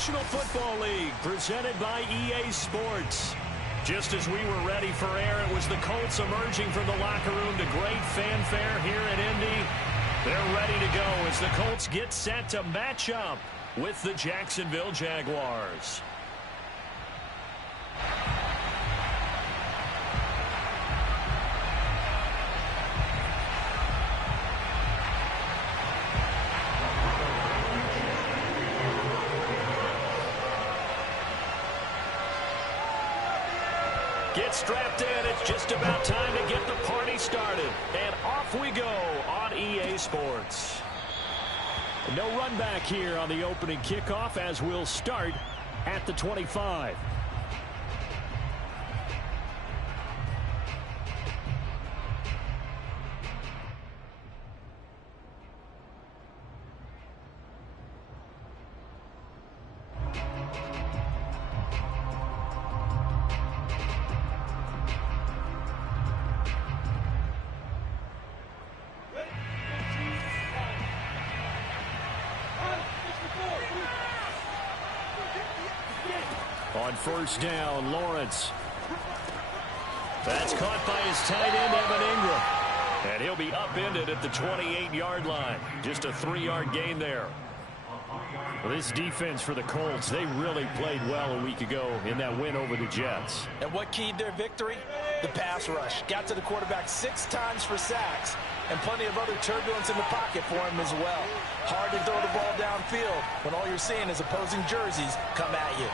National Football League, presented by EA Sports. Just as we were ready for air, it was the Colts emerging from the locker room to great fanfare here in Indy. They're ready to go as the Colts get set to match up with the Jacksonville Jaguars. Get strapped in. It's just about time to get the party started. And off we go on EA Sports. No run back here on the opening kickoff as we'll start at the 25. On first down, Lawrence. That's caught by his tight end, Evan Ingram. And he'll be upended at the 28-yard line. Just a 3-yard gain there. Well, this defense for the Colts, they really played well a week ago in that win over the Jets. And what keyed their victory? The pass rush. Got to the quarterback 6 times for sacks. And plenty of other turbulence in the pocket for him as well. Hard to throw the ball downfield when all you're seeing is opposing jerseys come at you.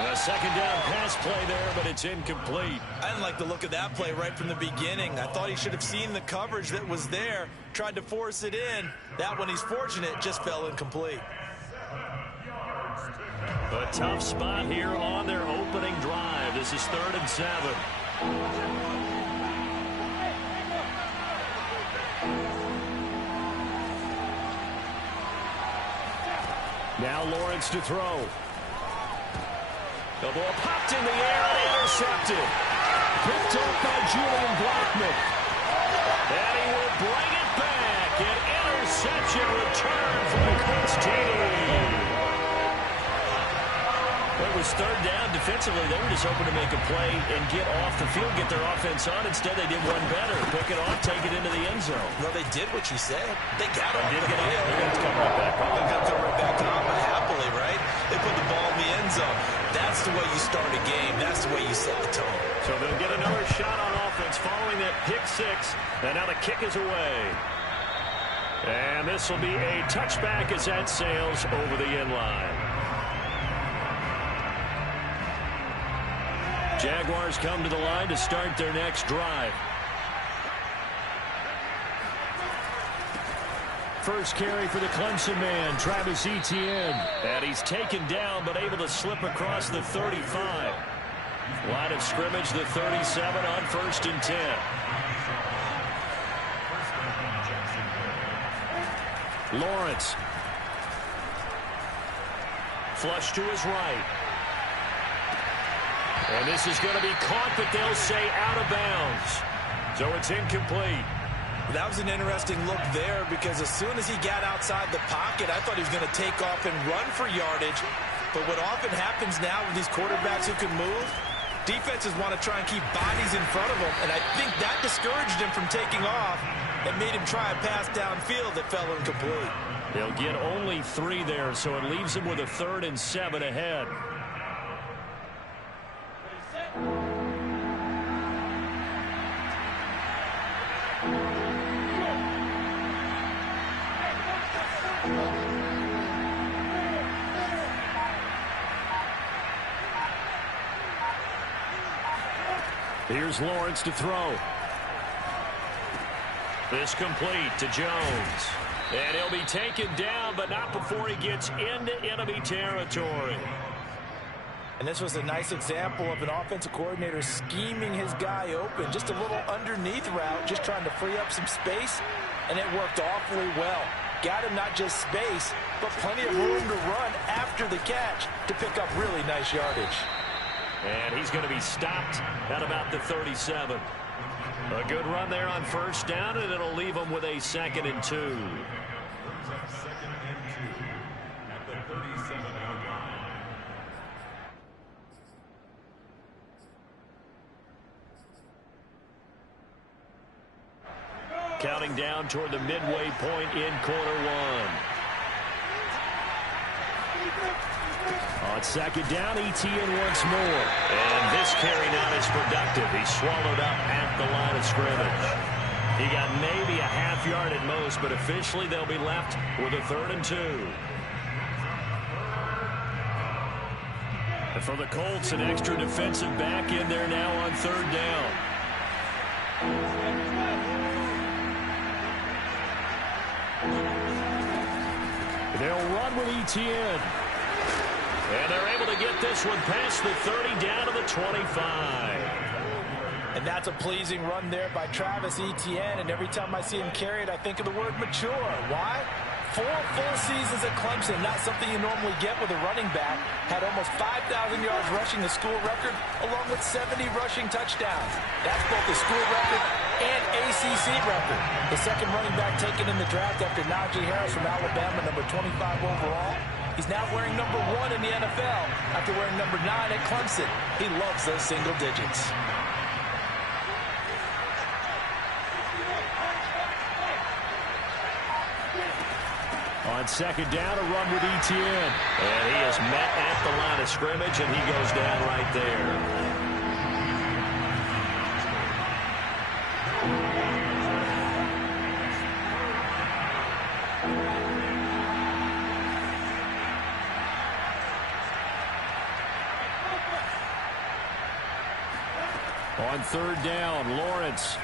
A second down pass play there, but it's incomplete. I didn't like the look of that play right from the beginning. I thought he should have seen the coverage that was there, tried to force it in. That one, he's fortunate, just fell incomplete. A tough spot here on their opening drive. This is 3rd and 7. Now Lawrence to throw. The ball popped in the air and intercepted. Picked up by Julian Blackmon. And he will bring it back. An interception return for the Colts TD. It was 3rd down. Defensively, they were just hoping to make a play and get off the field, get their offense on. Instead, they did one better. Pick it off, take it into the end zone. Well, they did what you said. They got off the field. They're going to come right back on. They're going to come right back on, but happily, right? They put the ball in the end zone. That's the way you start a game. That's the way you set the tone. So they'll get another shot on offense following that pick 6. And now the kick is away. And this will be a touchback as that sails over the end line. Jaguars come to the line to start their next drive. First carry for the Clemson man, Travis Etienne. And he's taken down, but able to slip across the 35. Line of scrimmage, the 37 on 1st and 10. Lawrence. Flush to his right. And this is going to be caught, but they'll say out of bounds. So it's incomplete. That was an interesting look there because as soon as he got outside the pocket, I thought he was going to take off and run for yardage. But what often happens now with these quarterbacks who can move, defenses want to try and keep bodies in front of them. And I think that discouraged him from taking off and made him try a pass downfield that fell incomplete. They'll get only 3 there, so it leaves them with a 3rd and 7 ahead. Here's Lawrence to throw. This complete to Jones. And he'll be taken down, but not before he gets into enemy territory. And this was a nice example of an offensive coordinator scheming his guy open. Just a little underneath route, just trying to free up some space, and it worked awfully well. Got him not just space, but plenty of room to run after the catch to pick up really nice yardage. And he's going to be stopped at about the 37. A good run there on first down, and it'll leave him with a 2nd and 2. counting down toward the midway point in quarter one. On second down, Etienne once more. And this carry not as productive. He's swallowed up at the line of scrimmage. He got maybe a half yard at most, but officially they'll be left with a 3rd and 2. And for the Colts, an extra defensive back in there now on 3rd down. They'll run with Etienne. And they're able to get this one past the 30 down to the 25. And that's a pleasing run there by Travis Etienne. And every time I see him carry it, I think of the word mature. Why? 4 full seasons at Clemson, not something you normally get with a running back. Had almost 5,000 yards rushing, the school record, along with 70 rushing touchdowns. That's both the school record and ACC record. The second running back taken in the draft after Najee Harris from Alabama, number 25 overall. He's now wearing number 1 in the NFL after wearing number 9 at Clemson. He loves those single digits. On second down, a run with Etienne. And he is met at the line of scrimmage, and he goes down right there. On 3rd down, Lawrence.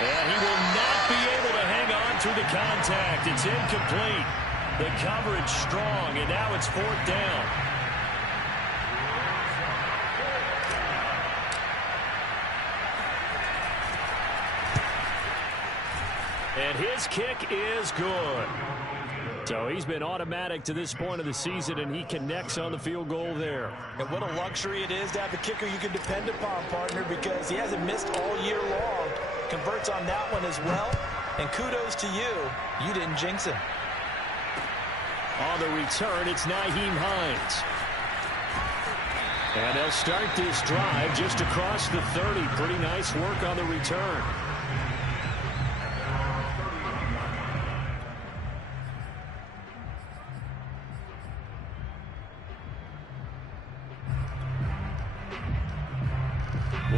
And he will not be able to hang on to the contact. It's incomplete. The coverage strong, and now it's 4th down. And his kick is good. So he's been automatic to this point of the season, and he connects on the field goal there. And what a luxury it is to have a kicker you can depend upon, partner, because he hasn't missed all year long. Converts on that one as well. And kudos to you. You didn't jinx him. On the return, it's Nyheim Hines. And they'll start this drive just across the 30. Pretty nice work on the return.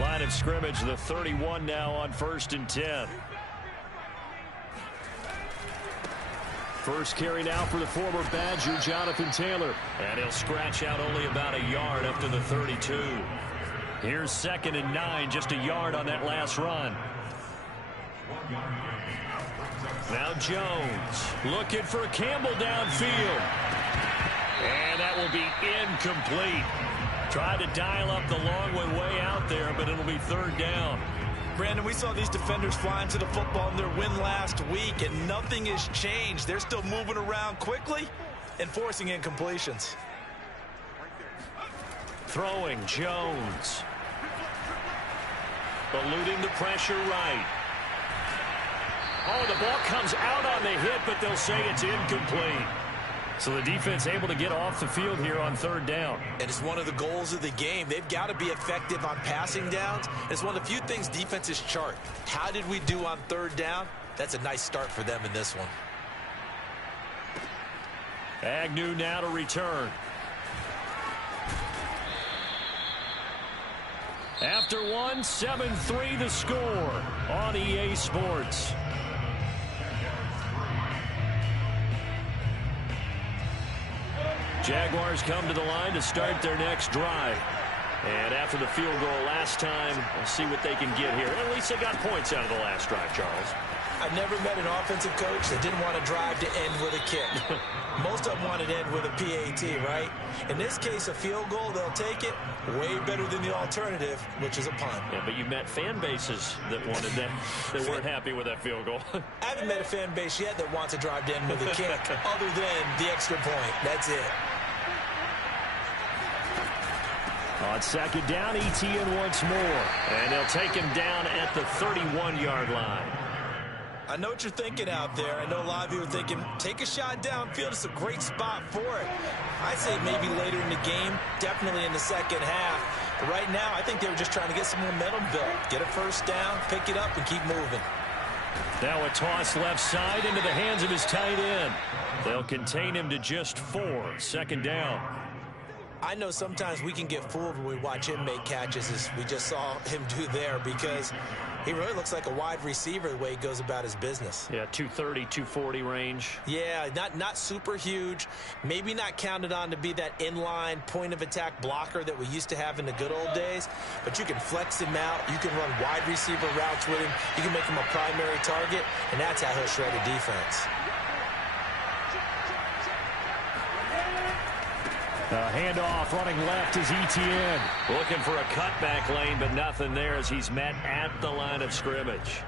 Line of scrimmage, the 31 now on 1st and 10. First carry now for the former Badger, Jonathan Taylor. And he'll scratch out only about a yard up to the 32. Here's 2nd and 9, just a yard on that last run. Now Jones looking for Campbell downfield. And that will be incomplete. Tried to dial up the long one way out there, but it'll be 3rd down. Brandon, we saw these defenders flying to the football in their win last week, and nothing has changed. They're still moving around quickly and forcing incompletions. Throwing Jones. Eluding the pressure right. Oh, the ball comes out on the hit, but they'll say it's incomplete. So the defense able to get off the field here on 3rd down. And it's one of the goals of the game. They've got to be effective on passing downs. It's one of the few things defenses chart. How did we do on 3rd down? That's a nice start for them in this one. Agnew now to return. After one, 7-3 the score on EA Sports. Jaguars come to the line to start their next drive. And after the field goal last time, we'll see what they can get here. At least they got points out of the last drive, Charles. I've never met an offensive coach that didn't want to drive to end with a kick. Most of them wanted to end with a PAT, right? In this case, a field goal, they'll take it. Way better than the alternative, which is a punt. Yeah, but you met fan bases that wanted that, that weren't happy with that field goal. I haven't met a fan base yet that wants to drive to end with a kick, other than the extra point. That's it. On 2nd down, Etienne once more. And they'll take him down at the 31-yard line. I know what you're thinking out there. I know a lot of you are thinking, take a shot downfield. It's a great spot for it. I say maybe later in the game, definitely in the second half. But right now, I think they were just trying to get some momentum built. Get a first down, pick it up, and keep moving. Now a toss left side into the hands of his tight end. They'll contain him to just 4. Second down. I know sometimes we can get fooled when we watch him make catches, as we just saw him do there, because he really looks like a wide receiver the way he goes about his business. Yeah, 230, 240 range. Yeah, not super huge. Maybe not counted on to be that inline point-of-attack blocker that we used to have in the good old days. But you can flex him out. You can run wide receiver routes with him. You can make him a primary target, and that's how he'll shred a defense. A handoff running left is Etienne. Looking for a cutback lane, but nothing there as he's met at the line of scrimmage.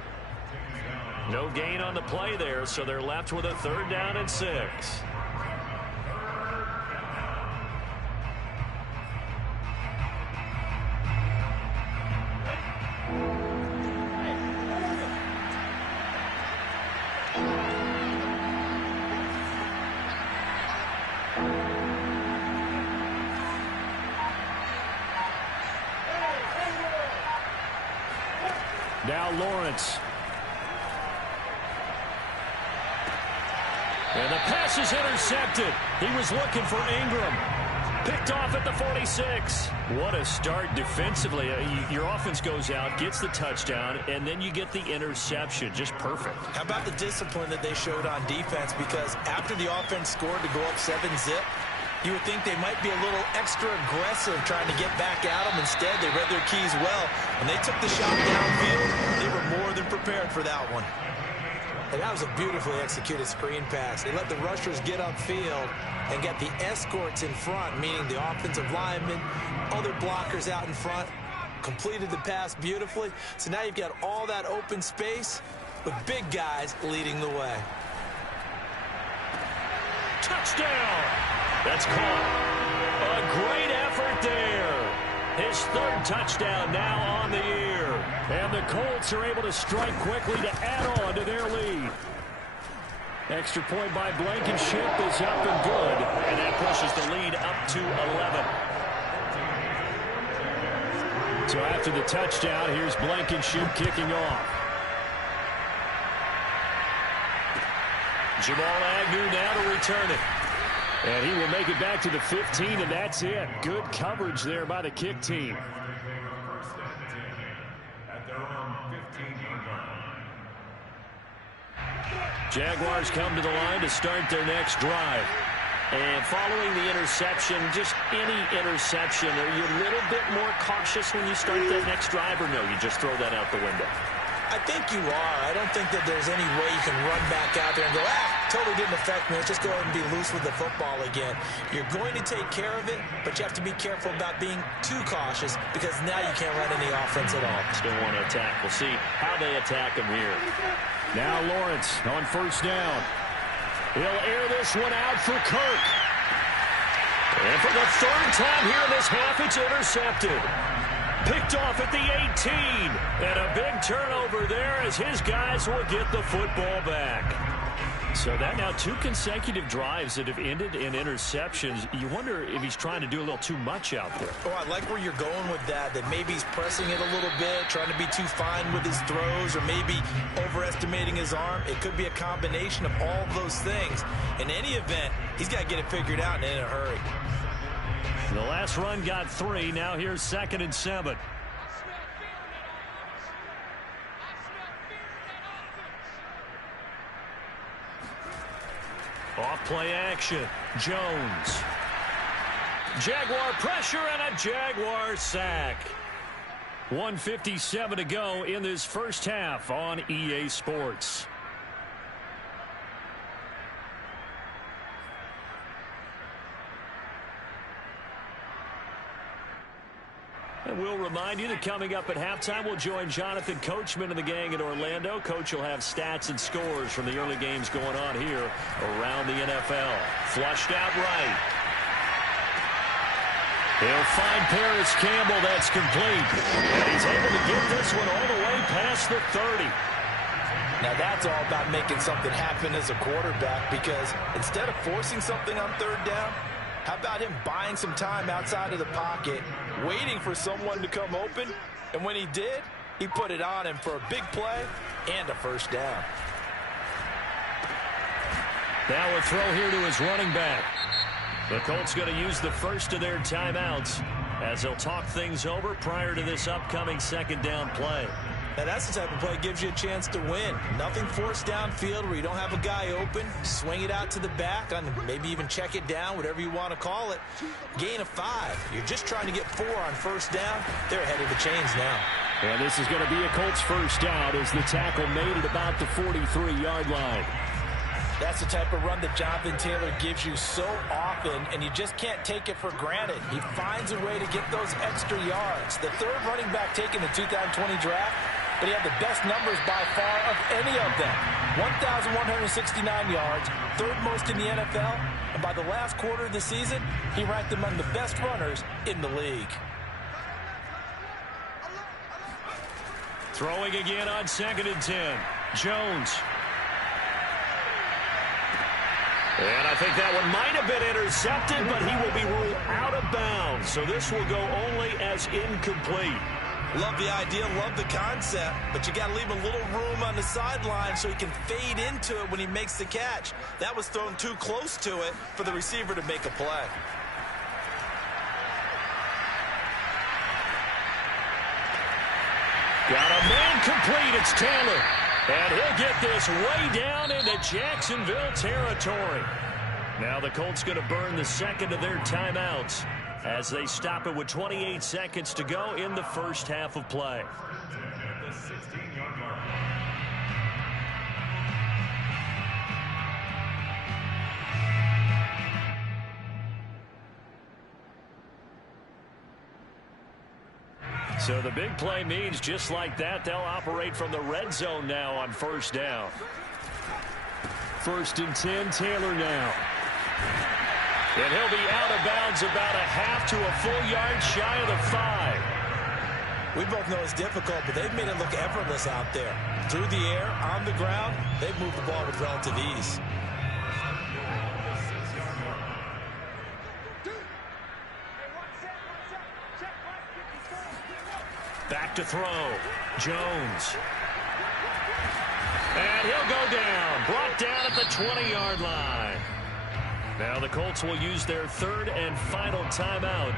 No gain on the play there, so they're left with a 3rd down and 6. Now Lawrence. And the pass is intercepted. He was looking for Ingram. Picked off at the 46. What a start defensively. Your offense goes out, gets the touchdown, and then you get the interception. Just perfect. How about the discipline that they showed on defense? Because after the offense scored to go up 7-zip, you would think they might be a little extra aggressive trying to get back at them. Instead, they read their keys well. When they took the shot downfield, they were more than prepared for that one. And that was a beautifully executed screen pass. They let the rushers get upfield and get the escorts in front, meaning the offensive linemen, other blockers out in front, completed the pass beautifully. So now you've got all that open space with big guys leading the way. Touchdown! That's caught. A great effort there. His 3rd touchdown now on the year. And the Colts are able to strike quickly to add on to their lead. Extra point by Blankenship is up and good. And that pushes the lead up to 11. So after the touchdown, here's Blankenship kicking off. Jamal Agnew now to return it. And he will make it back to the 15, and that's it. Good coverage there by the kick team. Jaguars come to the line to start their next drive. And following the interception, just any interception, are you a little bit more cautious when you start that next drive, or no, you just throw that out the window? I think you are. I don't think that there's any way you can run back out there and go, totally didn't affect me. Let's just go ahead and be loose with the football again. You're going to take care of it, but you have to be careful about being too cautious because now you can't run any offense at all. Still want to attack. We'll see how they attack him here. Now Lawrence on 1st down. He'll air this one out for Kirk. And for the 3rd time here in this half, it's intercepted. Picked off at the 18. And a big turnover there as his guys will get the football back. So that now 2 consecutive drives that have ended in interceptions. You wonder if he's trying to do a little too much out there. Oh, I like where you're going with that maybe he's pressing it a little bit, trying to be too fine with his throws, or maybe overestimating his arm. It could be a combination of all of those things. In any event, he's got to get it figured out and in a hurry. The last run got 3. Now here's 2nd and 7. Off play action. Jones. Jaguar pressure and a Jaguar sack. 1:57 to go in this first half on EA Sports. And we'll remind you that coming up at halftime, we'll join Jonathan Coachman and the gang in Orlando. Coach will have stats and scores from the early games going on here around the NFL. Flushed out right. He'll find Paris Campbell. That's complete. And he's able to get this one all the way past the 30. Now that's all about making something happen as a quarterback, because instead of forcing something on 3rd down, How about him buying some time outside of the pocket, waiting for someone to come open, and when he did, he put it on him for a big play and a first down. Now a throw here to his running back. The Colts going to use the first of their timeouts as they'll talk things over prior to this upcoming second down play. Now that's the type of play that gives you a chance to win. Nothing forced downfield where you don't have a guy open. Swing it out to the back, and maybe even check it down, whatever you want to call it. Gain of 5. You're just trying to get 4 on first down. They're ahead of the chains now. And this is going to be a Colts first down as the tackle made at about the 43-yard line. That's the type of run that Jonathan Taylor gives you so often, and you just can't take it for granted. He finds a way to get those extra yards. The third running back taken in the 2020 draft, but he had the best numbers by far of any of them. 1,169 yards, third most in the NFL, and by the last quarter of the season, he ranked among the best runners in the league. Throwing again on 2nd and 10. Jones. And I think that one might have been intercepted, but he will be ruled out of bounds. So this will go only as incomplete. Love the idea, love the concept, but you got to leave a little room on the sideline so he can fade into it when he makes the catch. That was thrown too close to it for the receiver to make a play. Got a man complete. It's Taylor. And he'll get this way down into Jacksonville territory. Now the Colts going to burn the second of their timeouts as they stop it with 28 seconds to go in the first half of play. So the big play means just like that, they'll operate from the red zone now on first down. 1st and 10, Taylor now. And he'll be out of bounds about a half to a full yard shy of the 5. We both know it's difficult, but they've made it look effortless out there. Through the air, on the ground, they've moved the ball with relative ease. Back to throw. Jones. And he'll go down. Brought down at the 20-yard line. Now the Colts will use their third and final timeout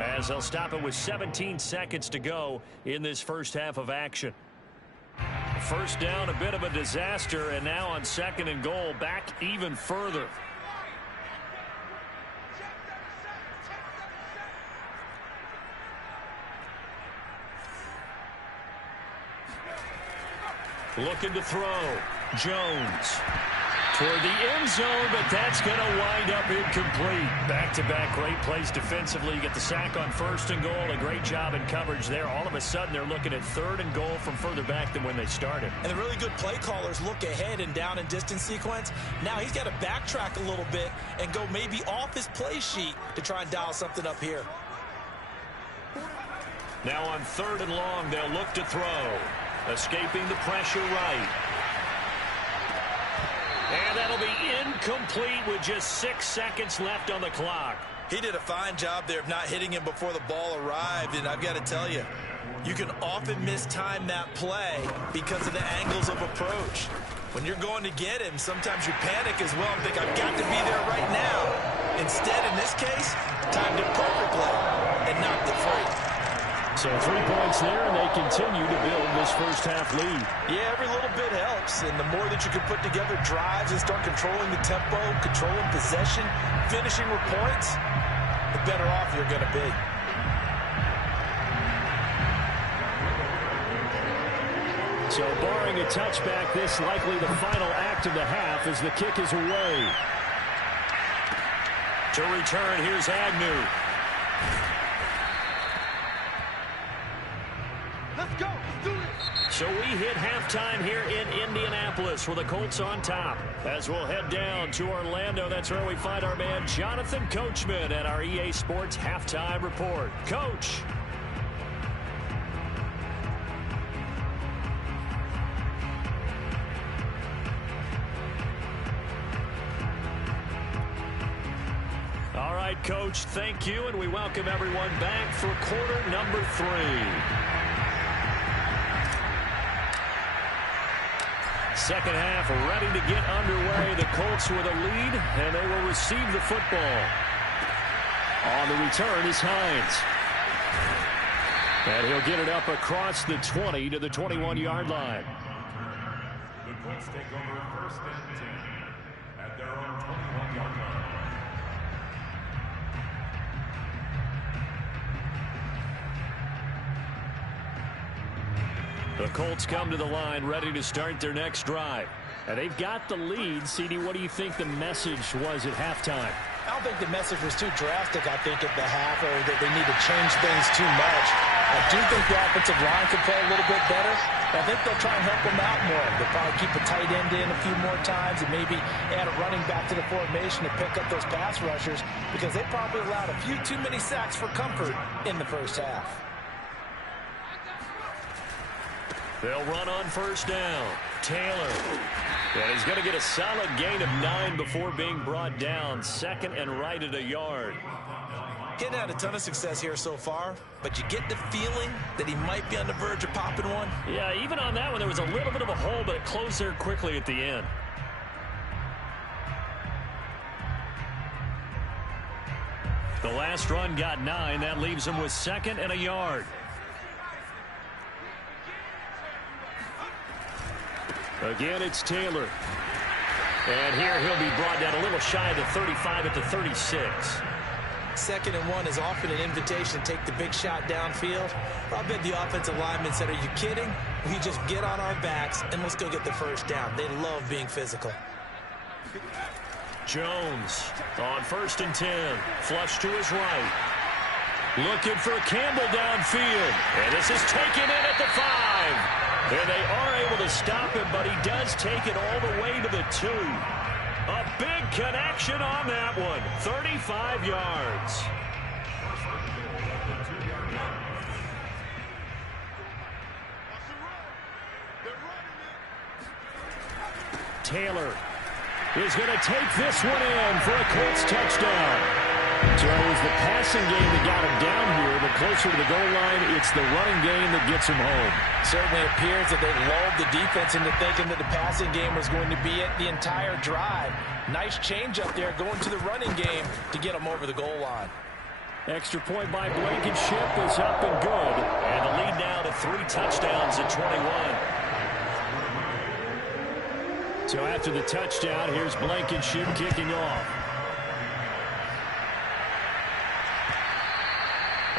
as they'll stop it with 17 seconds to go in this first half of action. First down, a bit of a disaster, and now on 2nd and goal, back even further. Looking to throw. Jones. Toward the end zone, but that's going to wind up incomplete. Back-to-back great plays defensively. You get the sack on 1st and goal. A great job in coverage there. All of a sudden, they're looking at 3rd and goal from further back than when they started. And the really good play callers look ahead and down and distance sequence. Now he's got to backtrack a little bit and go maybe off his play sheet to try and dial something up here. Now on 3rd and long, they'll look to throw. Escaping the pressure right. And that'll be incomplete with just 6 seconds left on the clock. He did a fine job there of not hitting him before the ball arrived, and I've got to tell you, you can often mistime that play because of the angles of approach. When you're going to get him, sometimes you panic as well and think, I've got to be there right now. Instead, in this case, timed it perfectly and knocked it free. So 3 points there, and they continue to build this first half lead. Yeah, every little bit helps, and the more that you can put together drives and start controlling the tempo, controlling possession, finishing with points, the better off you're going to be. So barring a touchback, this likely the final act of the half as the kick is away. To return, here's Agnew. Let's go. Let's do this. So we hit halftime here in Indianapolis with the Colts on top. As we'll head down to Orlando, that's where we find our man Jonathan Coachman at our EA Sports Halftime Report. Coach. right, Coach, thank you, and we welcome everyone back for quarter number 3. Second half ready to get underway. The Colts with a lead, and they will receive the football. On the return is Hines. And he'll get it up across the 20 to the 21-yard line. The Colts take over first and 10 at their own 21-yard line. The Colts come to the line ready to start their next drive. And they've got the lead. CD, what do you think the message was at halftime? I don't think the message was too drastic, I think, at the half, or that they need to change things too much. I do think the offensive line could play a little bit better. I think they'll try and help them out more. They'll probably keep a tight end in a few more times and maybe add a running back to the formation to pick up those pass rushers, because they probably allowed a few too many sacks for comfort in the first half. They'll run on first down. Taylor. And he's going to get a solid gain of 9 before being brought down. Second and right at a yard. Getting had a ton of success here so far, but you get the feeling that he might be on the verge of popping one. Yeah, even on that one, there was a little bit of a hole, but it closed there quickly at the end. The last run got 9. That leaves him with second and a yard. Again, it's Taylor. And here he'll be brought down a little shy of the 35 at the 36. Second and 1 is often an invitation to take the big shot downfield. I bet the offensive lineman said, are you kidding? We just get on our backs and let's go get the first down. They love being physical. Jones on first and 10. Flush to his right. Looking for Campbell downfield. And this is taken in at the 5. And they are able to stop him, but he does take it all the way to the 2. A big connection on that one. 35 yards. Taylor is going to take this one in for a Colts touchdown. So it was the passing game that got him down here, but closer to the goal line, it's the running game that gets him home. Certainly appears that they lulled the defense into thinking that the passing game was going to be it the entire drive. Nice change up there going to the running game to get them over the goal line. Extra point by Blankenship is up and good. And the lead now to 3 touchdowns at 21. So after the touchdown, here's Blankenship kicking off.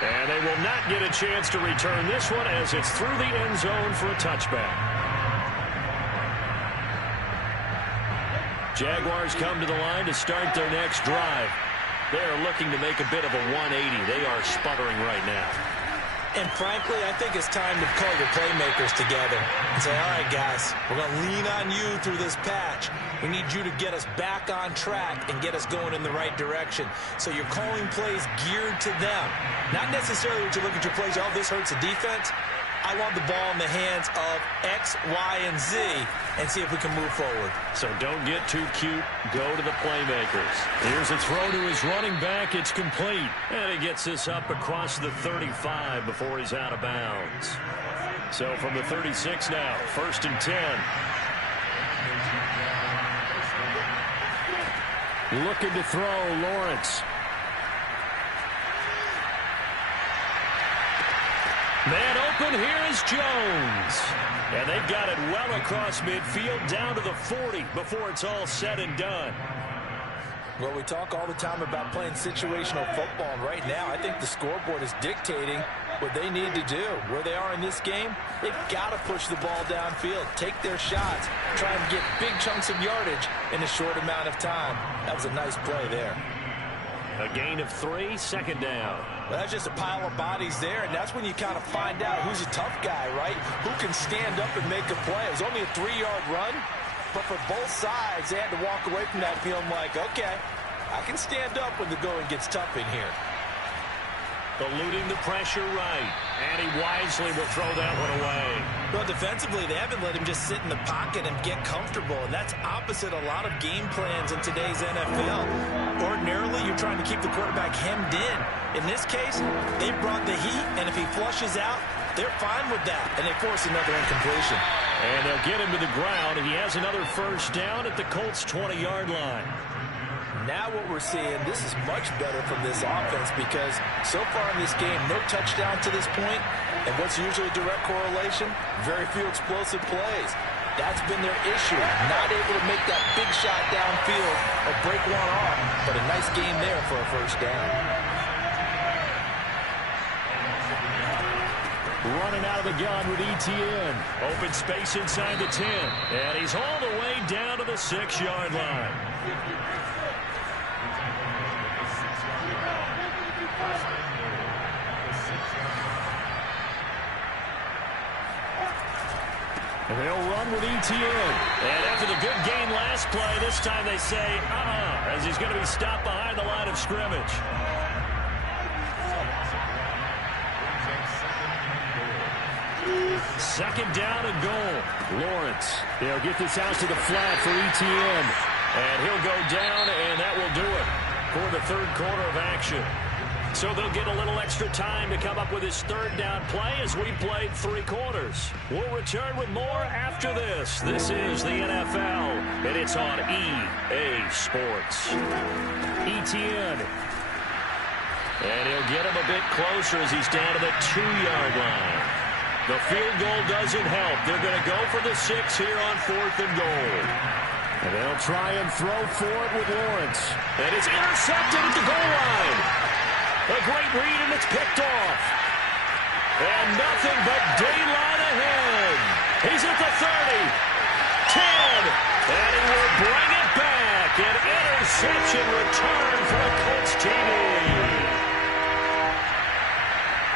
And they will not get a chance to return this one as it's through the end zone for a touchback. Jaguars come to the line to start their next drive. They are looking to make a bit of a 180. They are sputtering right now. And frankly, I think it's time to call your playmakers together and say, all right, guys, we're going to lean on you through this patch. We need you to get us back on track and get us going in the right direction. So you're calling plays geared to them. Not necessarily when you look at your plays, oh, this hurts the defense. I want the ball in the hands of X, Y, and Z and see if we can move forward. So don't get too cute. Go to the playmakers. Here's a throw to his running back. It's complete. And he gets this up across the 35 before he's out of bounds. So from the 36 now, first and 10. Looking to throw, Lawrence. Man open, here is Jones. And they've got it well across midfield down to the 40 before it's all said and done. Well, we talk all the time about playing situational football, and right now I think the scoreboard is dictating what they need to do. Where they are in this game, they've got to push the ball downfield, take their shots, try and get big chunks of yardage in a short amount of time. That was a nice play there. A gain of 3, second down. Well, that's just a pile of bodies there, and that's when you kind of find out who's a tough guy, right? Who can stand up and make a play. It was only a 3-yard run, but for both sides, they had to walk away from that feeling like, okay, I can stand up when the going gets tough in here. eluding the pressure right. And he wisely will throw that one away. Well, defensively, they haven't let him just sit in the pocket and get comfortable, and that's opposite a lot of game plans in today's NFL. Ordinarily, you're trying to keep the quarterback hemmed in. In this case, they brought the heat, and if he flushes out, they're fine with that, and they force another incompletion. And they'll get him to the ground. He has another first down at the Colts' 20-yard line. Now what we're seeing, this is much better from this offense because so far in this game, no touchdown to this point, and what's usually a direct correlation, very few explosive plays. That's been their issue, not able to make that big shot downfield or break one off, but a nice game there for a first down. Running out of the gun with ETN. Open space inside the 10. And he's all the way down to the 6-yard line. And they'll run with ETN. And after the good gain last play, this time they say, as he's going to be stopped behind the line of scrimmage. Second down and goal. Lawrence. They'll get this out to the flat for ETN. And he'll go down, and that will do it for the third quarter of action. So they'll get a little extra time to come up with his third down play as we played 3 quarters. We'll return with more after this. This is the NFL, and it's on EA Sports. ETN. And he'll get him a bit closer as he's down to the 2-yard line. The field goal doesn't help. They're going to go for the 6 here on 4th and goal. And they'll try and throw for it with Lawrence. And it's intercepted at the goal line. A great read, and it's picked off. And nothing but daylight ahead. He's at the 30. 10. And he will bring it back. An interception return for the Colts TV.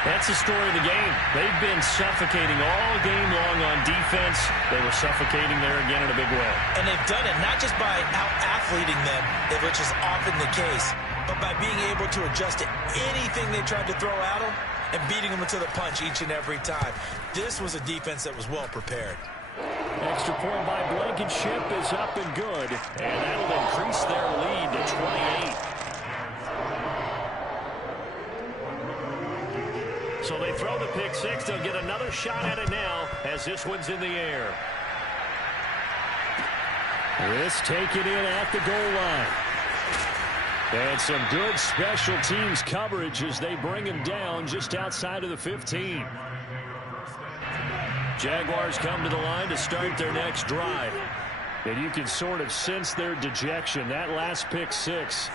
That's the story of the game. They've been suffocating all game long on defense. They were suffocating there again in a big way. And they've done it not just by out-athleting them, which is often the case, but by being able to adjust to anything they tried to throw at them and beating them to the punch each and every time. This was a defense that was well prepared. Extra point by Blankenship is up and good. And that'll increase their lead to 28. So they throw the pick 6. They'll get another shot at it now as this one's in the air. This taken in at the goal line. And some good special teams coverage as they bring him down just outside of the 15. Jaguars come to the line to start their next drive. And you can sort of sense their dejection. That last pick 6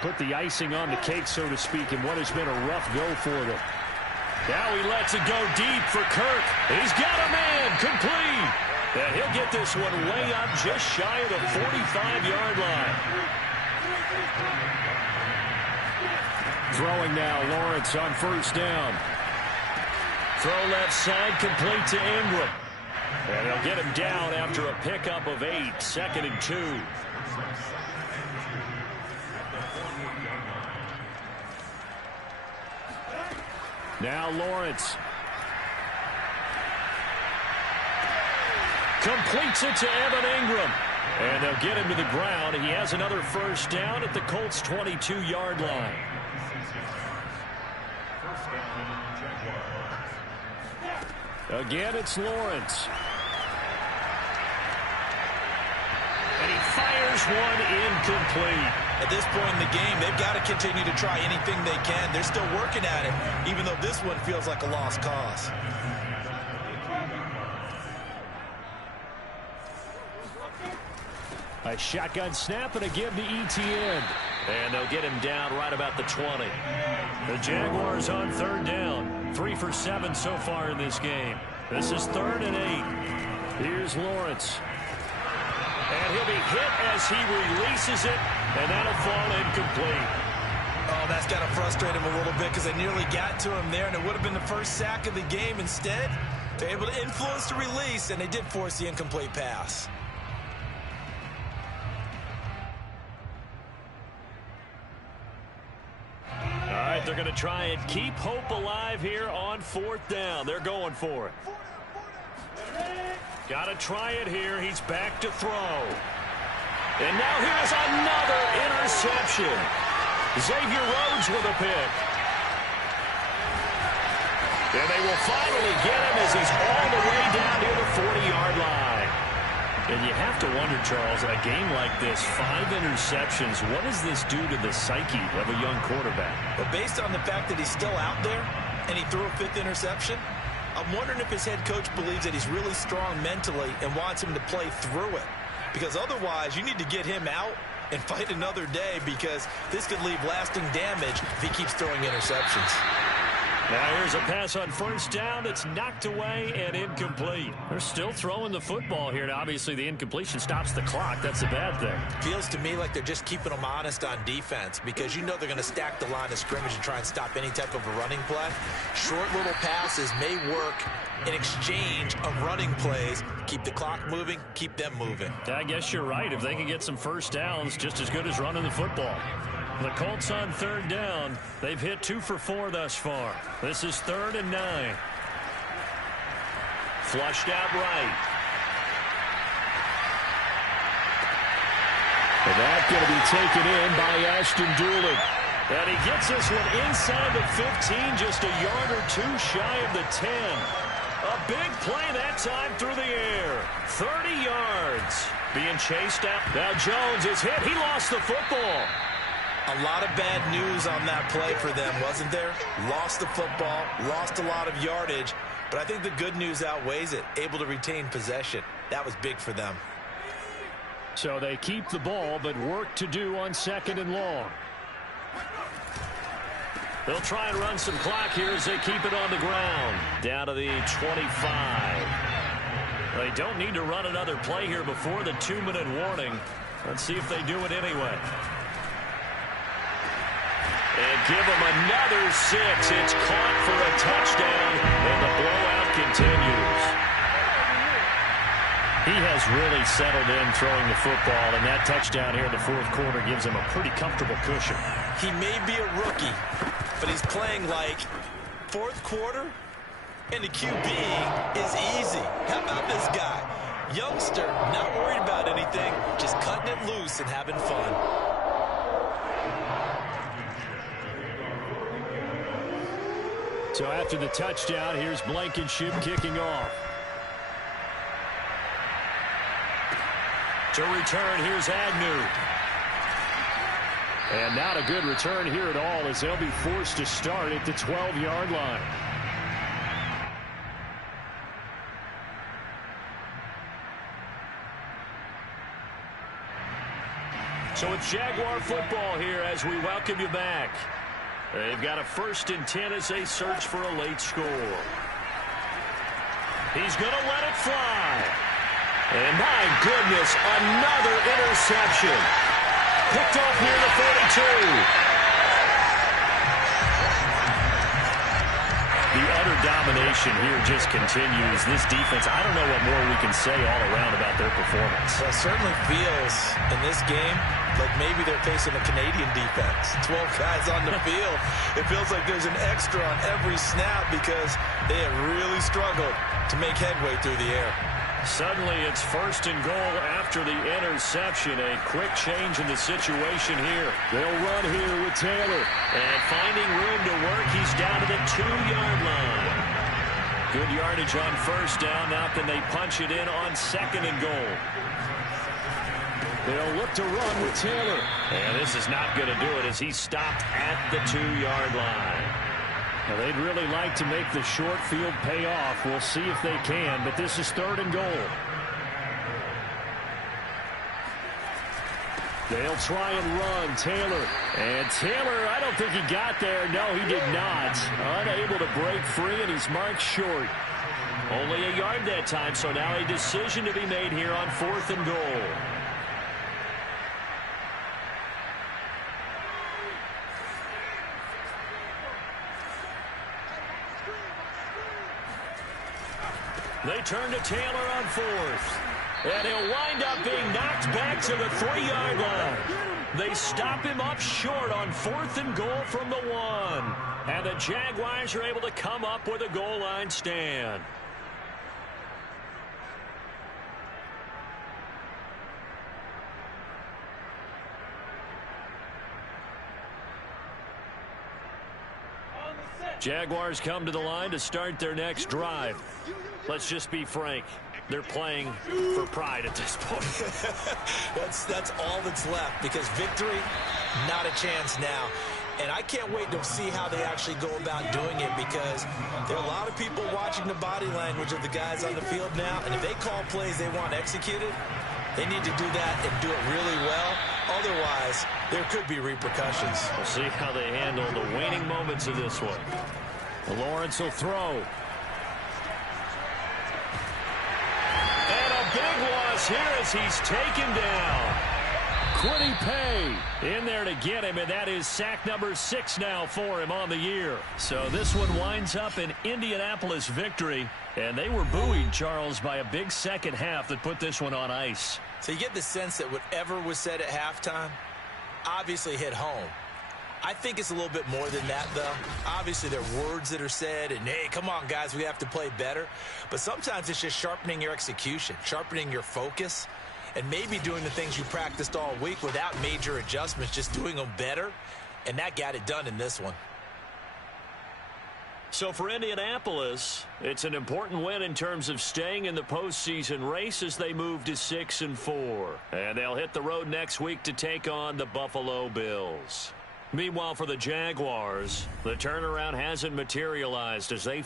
put the icing on the cake, so to speak, in what has been a rough go for them. Now he lets it go deep for Kirk. He's got a man complete. And he'll get this one way up just shy of the 45-yard line. Throwing now, Lawrence on first down. Throw left side, complete to Ingram. And they'll get him down after a pickup of 8, 2nd and 2. Now Lawrence. Completes it to Evan Ingram. And they'll get him to the ground. He has another first down at the Colts' 22-yard line. Again, it's Lawrence. And he fires one incomplete. At this point in the game, they've got to continue to try anything they can. They're still working at it, even though this one feels like a lost cause. A shotgun snap and a give to ETN. And they'll get him down right about the 20. The Jaguars on third down. 3 for 7 so far in this game. This is 3rd and 8. Here's Lawrence. And he'll be hit as he releases it, and that'll fall incomplete. Oh, that's got to frustrate him a little bit because they nearly got to him there, and it would have been the first sack of the game. Instead, they're able to influence the release, and they did force the incomplete pass. right, they're going to try and keep hope alive here on 4th down. They're going for it. Got to try it here. He's back to throw. And now here's another interception. Xavier Rhodes with a pick. And they will finally get him as he's all the way down near the 40-yard line. And you have to wonder, Charles, a game like this, 5 interceptions, what does this do to the psyche of a young quarterback? But based on the fact that he's still out there and he threw a 5th interception, I'm wondering if his head coach believes that he's really strong mentally and wants him to play through it. Because otherwise, you need to get him out and fight another day, because this could leave lasting damage if he keeps throwing interceptions. Now here's a pass on 1st down that's knocked away and incomplete. They're still throwing the football here, and obviously the incompletion stops the clock. That's a bad thing. Feels to me like they're just keeping them honest on defense, because you know they're going to stack the line of scrimmage and try and stop any type of a running play. Short little passes may work in exchange of running plays. Keep the clock moving, keep them moving. I guess you're right. If they can get some 1st downs, just as good as running the football. The Colts on 3rd down. They've hit 2 for 4 thus far. This is 3rd and 9. Flushed out right. And that's going to be taken in by Ashton Doolin. And he gets this one inside the 15, just a yard or 2 shy of the 10. A big play that time through the air. 30 yards. Being chased out. Now Jones is hit. He lost the football. A lot of bad news on that play for them, wasn't there? Lost the football, lost a lot of yardage, but I think the good news outweighs it. Able to retain possession. That was big for them. So they keep the ball, but work to do on 2nd and long. They'll try and run some clock here as they keep it on the ground. Down to the 25. They don't need to run another play here before the 2-minute warning. Let's see if they do it anyway. And give him another 6. It's caught for a touchdown, and the blowout continues. He has really settled in throwing the football, and that touchdown here in the 4th quarter gives him a pretty comfortable cushion. He may be a rookie, but he's playing like 4th quarter, and the QB is easy. How about this guy? Youngster, not worried about anything, just cutting it loose and having fun. So after the touchdown, here's Blankenship kicking off. To return, here's Agnew. And not a good return here at all, as they'll be forced to start at the 12-yard line. So it's Jaguar football here as we welcome you back. They've got a 1st and 10 as they search for a late score. He's going to let it fly. And my goodness, another interception. Picked off near the 42. The utter domination here just continues. This defense, I don't know what more we can say all around about their performance. Well, it certainly feels in this game like maybe they're facing a Canadian defense. 12 guys on the field. It feels like there's an extra on every snap because they have really struggled to make headway through the air. Suddenly it's 1st and goal after the interception. A quick change in the situation here. They'll run here with Taylor. And finding room to work, he's down to the 2-yard line. Good yardage on 1st down. Now can they punch it in on 2nd and goal? They'll look to run with Taylor. And this is not going to do it as he's stopped at the 2-yard line. Now they'd really like to make the short field pay off. We'll see if they can, but this is 3rd and goal. They'll try and run Taylor. And Taylor, I don't think he got there. No, he did not. Unable to break free, and he's marked short. Only a yard that time, so now a decision to be made here on 4th and goal. They turn to Taylor on 4th. And he'll wind up being knocked back to the 3-yard line. They stop him up short on 4th and goal from the 1. And the Jaguars are able to come up with a goal line stand. Jaguars come to the line to start their next drive. Let's just be frank. They're playing for pride at this point. That's all that's left, because victory, not a chance now. And I can't wait to see how they actually go about doing it, because there are a lot of people watching the body language of the guys on the field now, and if they call plays they want executed, they need to do that and do it really well. Otherwise, there could be repercussions. We'll see how they handle the waning moments of this one. Lawrence will throw. And a big loss here as he's taken down. Quiddy Pay in there to get him, and that is sack number 6 now for him on the year. So this one winds up an Indianapolis victory, and they were buoyed, Charles, by a big second half that put this one on ice. So you get the sense that whatever was said at halftime obviously hit home. I think it's a little bit more than that, though. Obviously, there are words that are said, and, hey, come on, guys, we have to play better. But sometimes it's just sharpening your execution, sharpening your focus, and maybe doing the things you practiced all week without major adjustments, just doing them better. And that got it done in this one. So for Indianapolis, it's an important win in terms of staying in the postseason race as they move to 6-4. And they'll hit the road next week to take on the Buffalo Bills. Meanwhile, for the Jaguars, the turnaround hasn't materialized as they